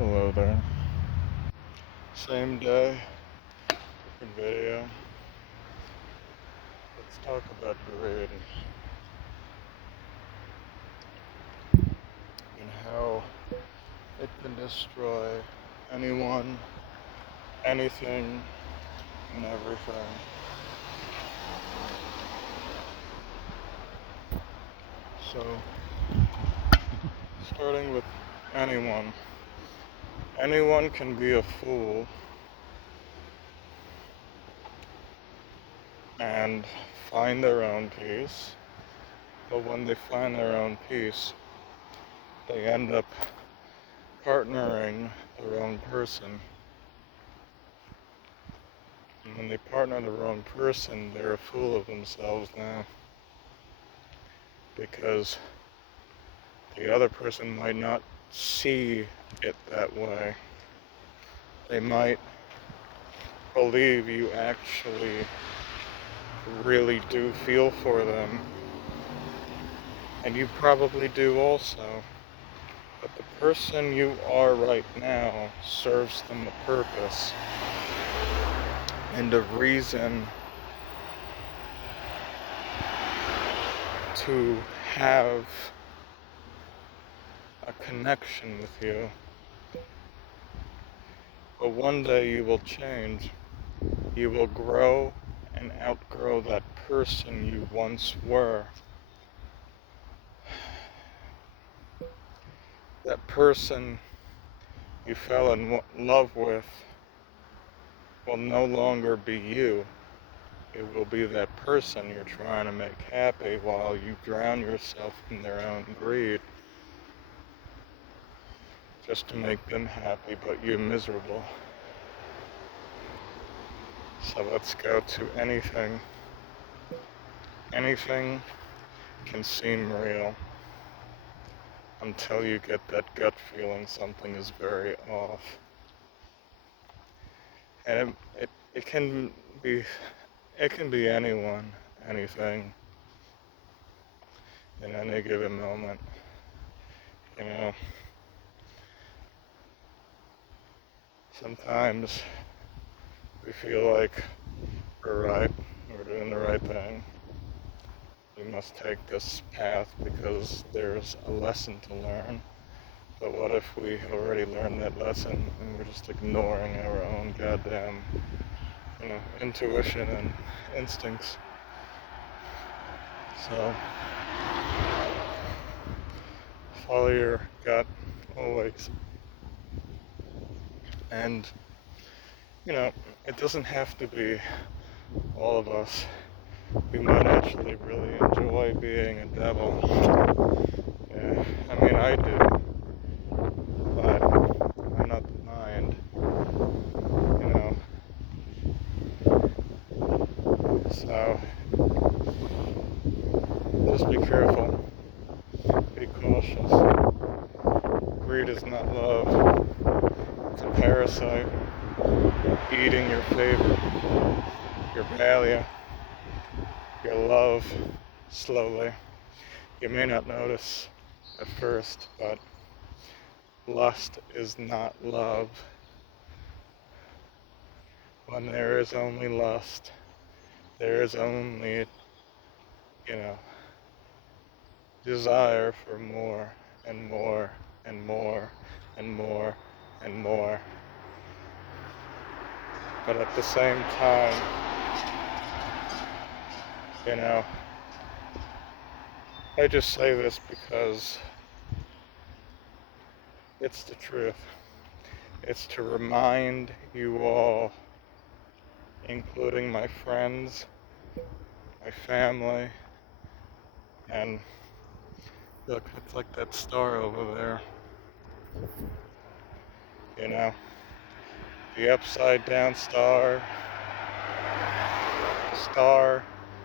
Hello there. Same day, different video. Let's talk about greed and how it can destroy anyone, anything, and everything. So, starting with anyone. Anyone can be a fool and find their own peace, but when they find their own peace, they end up partnering the wrong person. And when they partner the wrong person, they're a fool of themselves now. Because the other person might not see it that way. They might believe you actually really do feel for them. And you probably do also. But the person you are right now serves them a purpose and a reason to have a connection with you. But one day you will change. You will grow and outgrow that person you once were. That person you fell in love with will no longer be you. It will be that person you're trying to make happy while you drown yourself in their own greed just to make them happy, but you're miserable. So let's go to anything. Anything can seem real until you get that gut feeling something is very off. And it can be anyone, anything, in any given moment. You know, sometimes we feel like we're right, we're doing the right thing. We must take this path because there's a lesson to learn. But what if we already learned that lesson and we're just ignoring our own goddamn, intuition and instincts? So, follow your gut always. And, it doesn't have to be all of us. We might actually really enjoy being a devil. Yeah, I mean, I do. But I'm not the mind, you know. So, just be careful. Be cautious. Greed is not love. It's a parasite eating your favor, your value, your love slowly. You may not notice at first, but lust is not love. When there is only lust, there is only, desire for more and more and more and more and more. But at the same time, I just say this because it's the truth. It's to remind you all, including my friends, my family, and look, it's like that star over there. The upside down star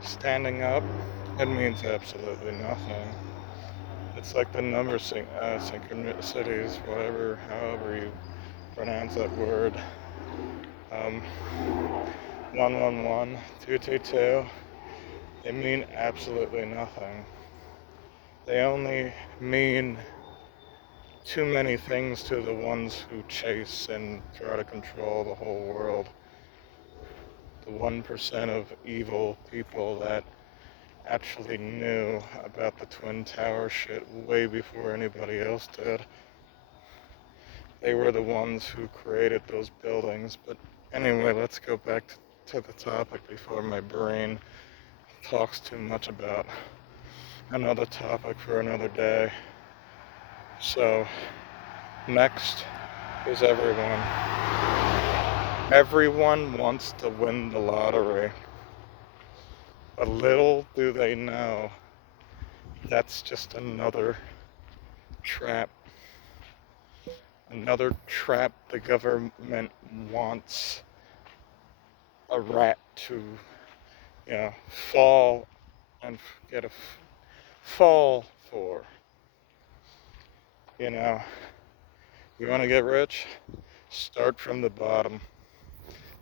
standing up, it means absolutely nothing. It's like the number synchronicities, however you pronounce that word. 111, 222, they mean absolutely nothing. They only mean too many things to the ones who chase and try to control the whole world. The 1% of evil people that actually knew about the Twin Tower shit way before anybody else did. They were the ones who created those buildings. But anyway, let's go back to the topic before my brain talks too much about another topic for another day. So, next is everyone. Everyone wants to win the lottery. But little do they know, that's just another trap. Another trap the government wants a rat to, fall and get a fall for. You know, you want to get rich? Start from the bottom.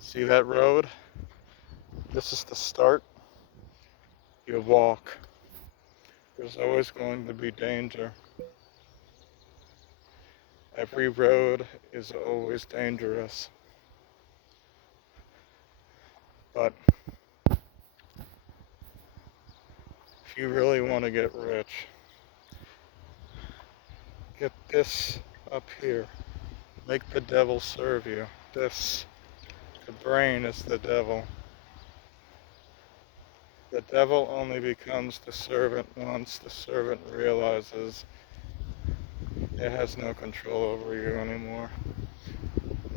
See that road? This is the start. You walk. There's always going to be danger. Every road is always dangerous. But if you really want to get rich, get this up here. Make the devil serve you. The brain is the devil. The devil only becomes the servant once the servant realizes it has no control over you anymore.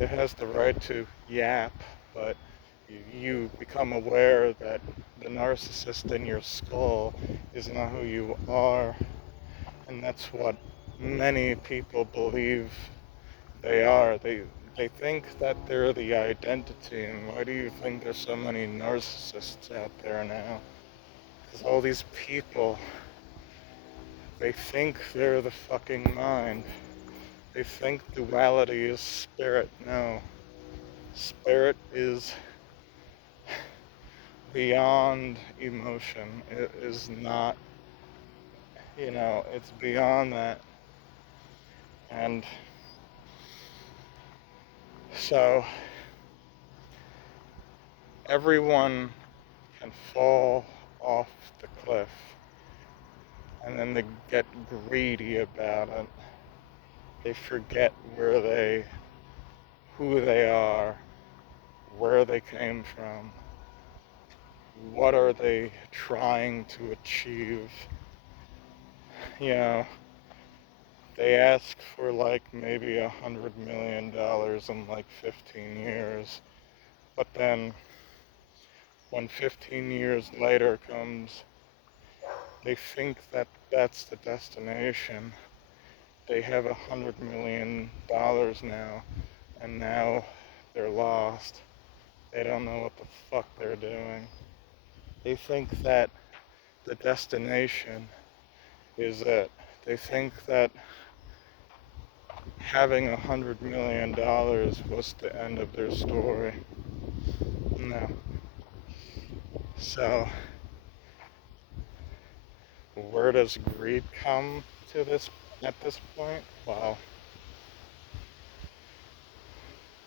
It has the right to yap, but you become aware that the narcissist in your skull is not who you are, and that's what many people believe they are. They think that they're the identity, and why do you think there's so many narcissists out there now? Because all these people, they think they're the fucking mind. They think duality is spirit. No. Spirit is beyond emotion. It is not, it's beyond that. And so, everyone can fall off the cliff, and then they get greedy about it. They forget who they are, where they came from, what are they trying to achieve. They ask for like maybe $100 million in like 15 years, but then when 15 years later comes, they think that that's the destination. They have $100 million now, and now they're lost. They don't know what the fuck they're doing. They think that the destination is it. They think that having $100 million was the end of their story. No. So, where does greed come to this at this point? Well,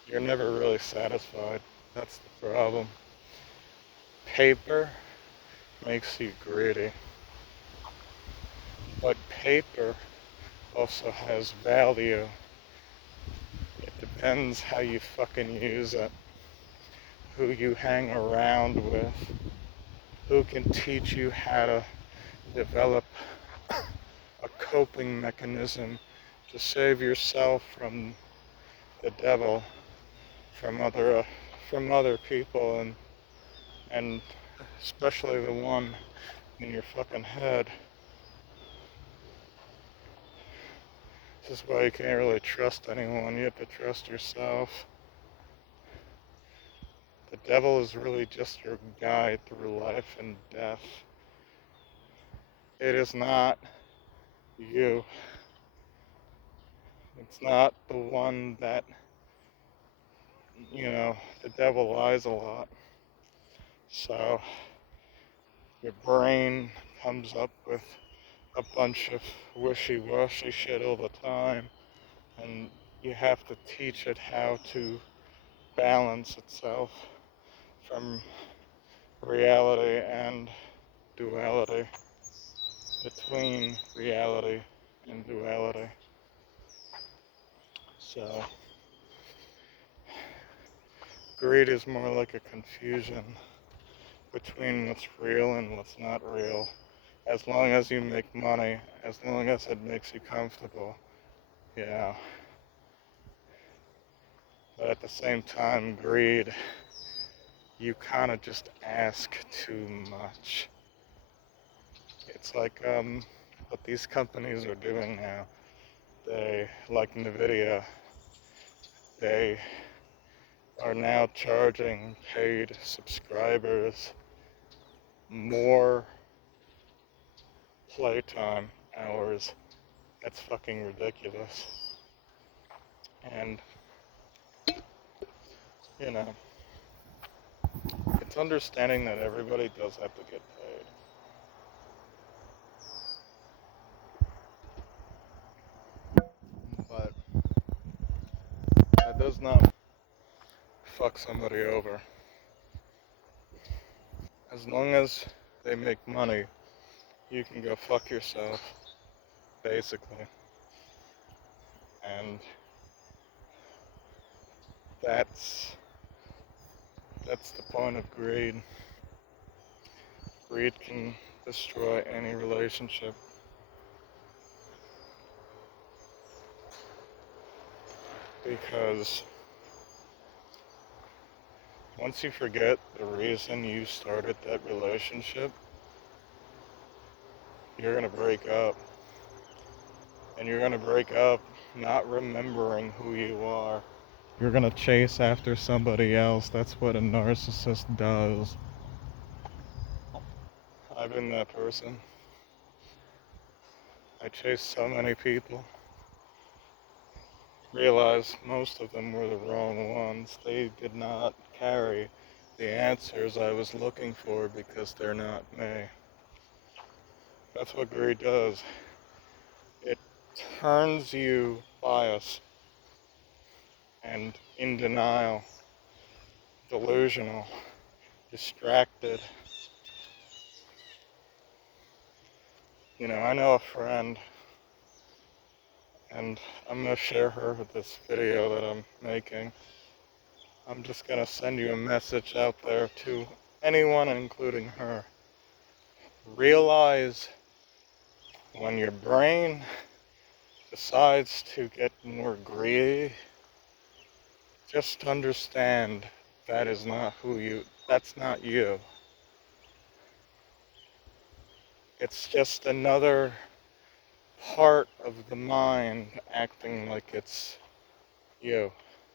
you're never really satisfied. That's the problem. Paper makes you greedy. But paper also has value. It depends how you fucking use it, who you hang around with, who can teach you how to develop a coping mechanism to save yourself from the devil, from other people, and especially the one in your fucking head. This is why you can't really trust anyone. You have to trust yourself. The devil is really just your guide through life and death. It is not you. It's not the one that, the devil lies a lot. So your brain comes up with a bunch of wishy-washy shit all the time. have to teach it how to balance itself from reality and duality, between reality and duality. So, greed is more like a confusion between what's real and what's not real. As long as you make money, as long as it makes you comfortable, yeah. But at the same time, greed, you kind of just ask too much. It's like what these companies are doing now. They, like Nvidia, they are now charging paid subscribers more playtime hours. That's fucking ridiculous. And, you know, it's understanding that everybody does have to get paid. But that does not fuck somebody over. As long as they make money, you can go fuck yourself, basically. And that's the point of greed. Greed can destroy any relationship. Because once you forget the reason you started that relationship, you're gonna break up. And you're gonna break up not remembering who you are. You're gonna chase after somebody else. That's what a narcissist does. I've been that person. I chased so many people. Realized most of them were the wrong ones. They did not carry the answers I was looking for because they're not me. That's what greed does. It turns you biased and in denial, delusional, distracted. You know, I know a friend, and I'm gonna share her with this video that I'm making. I'm just gonna send you a message out there to anyone, including her. Realize when your brain decides to get more greedy, just understand that's not you. It's just another part of the mind acting like it's you,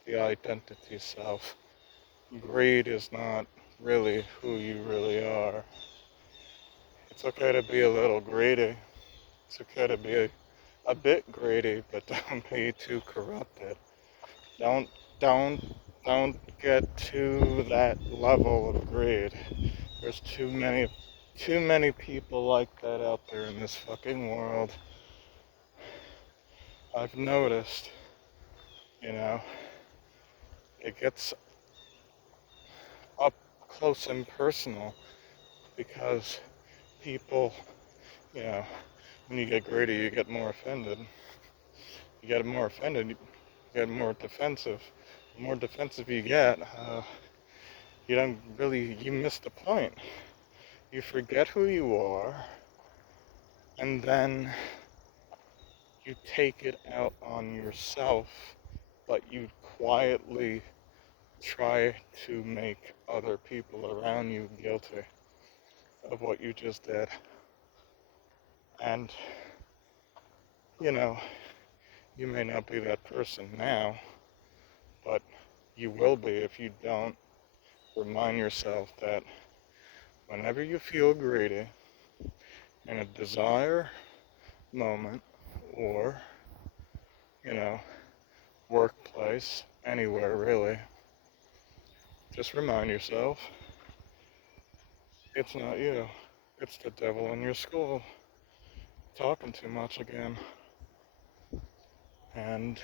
the identity self. Greed is not really who you really are. It's okay to be a little greedy. It's okay to be a bit greedy, but don't be too corrupted. Don't don't don't get to that level of greed. There's too many people like that out there in this fucking world. I've noticed, you know, it gets up close and personal because people, you know, when you get greedy, you get more offended. You get more offended, you get more defensive. The more defensive you get, you miss the point. You forget who you are, and then you take it out on yourself, but you quietly try to make other people around you guilty of what you just did. And, you know, you may not be that person now, but you will be if you don't remind yourself that whenever you feel greedy in a desire moment or, you know, workplace, anywhere really, just remind yourself it's not you. It's the devil in your skull talking too much again. And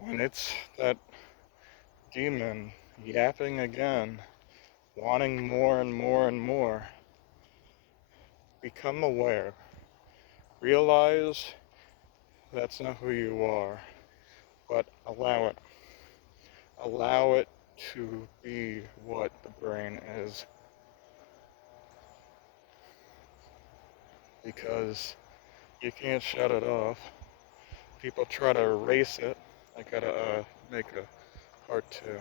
When it's that demon yapping again, wanting more and more and more, become aware. Realize that's not who you are, but allow it. Allow it to be what the brain is. Because you can't shut it off. People try to erase it. I gotta make a part two.